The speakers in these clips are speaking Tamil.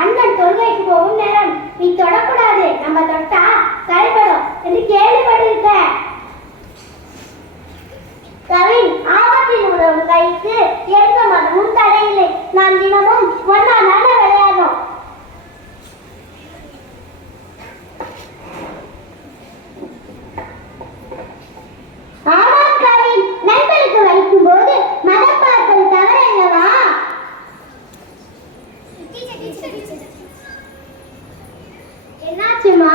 அண்ணன் தொழுகைக்கு போகும் நேரம். நீ தொடக்கூடாது, நம்ம தொட்டா தலைப்படும் என்று கேள்விப்பட்டிருக்க. கவின், ஆபத்தில் உதவும் கைக்கு எந்த மதமும் தடையில்லை. நாம் தினமும் ஒன்னா நல்ல விளையாடும். ஆமாம் கவின், நண்பருக்கு வைக்கும் போது மதம் பார்ப்பது தவறு அல்லவா? என்னாச்சுமா?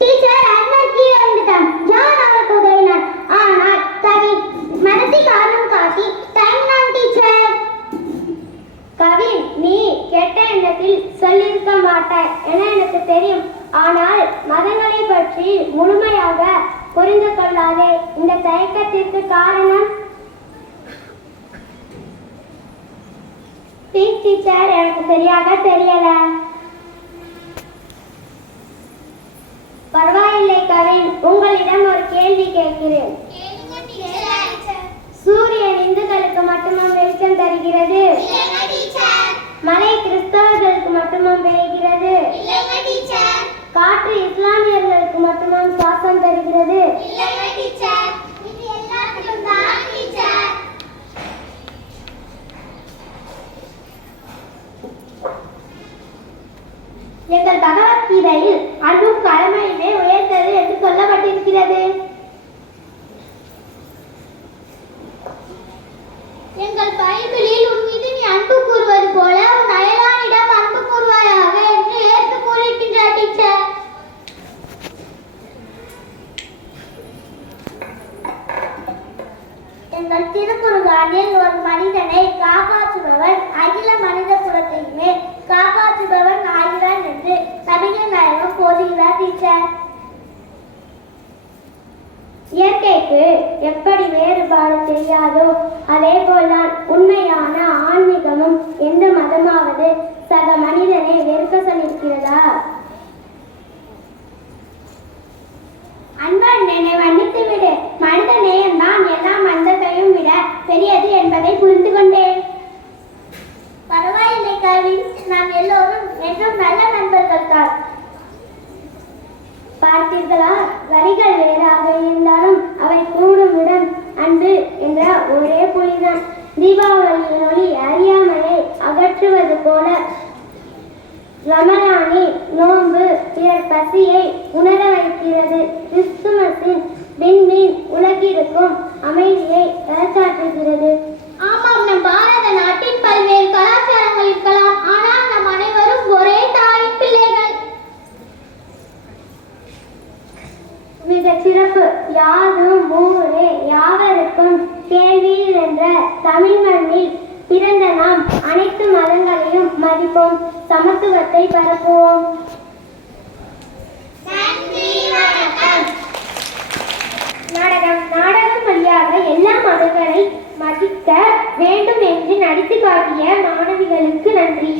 டீச்சர், அண்ணன் கீழே வந்துட்டான். ஜான் அவருக்கு உதவினார். ஆனால் கவின் மதத்தை காரணம் காட்டி தயங்கினான். டீச்சர், கவின், நீ கெட்ட எண்ணத்தில் சொல்லியிருக்க மாட்டாய் என எனக்கு தெரியும். ஆனால் மதங்களை பற்றி முழுமையாக புரிந்து கொள்ளாதே. இந்த தயக்கத்திற்கு காரணம்? டீச்சர், எனக்கு சரியாக தெரியல. பரவாயில்லை கவின், உங்களிடம் ஒரு கேள்வி கேட்கிறேன். சூரியன் இந்துக்களுக்கு மட்டுமா வெளிச்சம் தருகிறது? மழை கிறிஸ்தவர்களுக்கு மட்டுமா பெய்கிறது? காற்று இஸ்லாமியர்களுக்கு மட்டுமா சுவாசம் தருகிறது? எங்கள் பகவத்கீதையில் அன்பும் கடமையுமே உயர்ந்தது என்று சொல்லப்பட்டிருக்கிறது. எங்கள் பைபிளில் உன் மீது நீ அன்பு கூறுவது போல உன் அயலானிடம் அன்பு கூறுவாயாக என்று ஏற்று கூறியிருக்கின்றார். டீச்சர், எங்கள் திருக்குறளில் ஒரு மனிதனை காப்பாற்றுபவன் அகில மனித குலத்தையுமே காப்பாற்றுபவன் ஆகிறான் என்று நபிகள் நாயகம் போதுகிறார். டீச்சர், இயற்கைக்கு எப்படி வேறுபாடு தெரியாதோ அதே போல்தான் உண்மையான ஆன்மீகமும். எந்த மதமாவது சக மனிதனை வெறுக்க சொல்லியிருக்கிறதா? அன்பனை மன்னித்து விடு. மனித நேயம் தான் எல்லா மந்தத்தையும் விட பெரியது என்பதை புரிந்து கொண்டேன். பரவாயில்லை கவின், நாம் எல்லோரும் என்றும் நல்ல நண்பர்கள் தான். பார்த்தீர்களா, வழிகள் வேறாக இருந்தாலும் அவை கூடும் இடம் அன்பு என்ற ஒரே புலிதான். தீபாவளி ஒளி அறியாமையை அகற்றுவது போல ரமலானி நோன்பு பிறர் பசியை உணர வைக்கிறது. கிறிஸ்துமஸின் விண்மீன் உலகிற்கும் அமைதியை பறைசாற்றுகிறது. ஆமாம், நம் பாரத நாட்டின் பல்வேறு கலாச்சாரங்கள் இருக்கலாம், ஆனால் நம் அனைவரும் ஒரே தாயின் பிள்ளைகள். மிக சிறப்பு. யாதும் ஊரே யாவருக்கும் கேள்வியில் என்ற தமிழ் மண்ணில் பிறந்த நாம் அனைத்து மதங்களையும் மதிப்போம், சமத்துவத்தை பரப்புவோம். நாடகம் வழியாக எல்லா மதங்களை மதிக்க வேண்டும் என்று நடித்து காட்டிய மாணவிகளுக்கு நன்றி.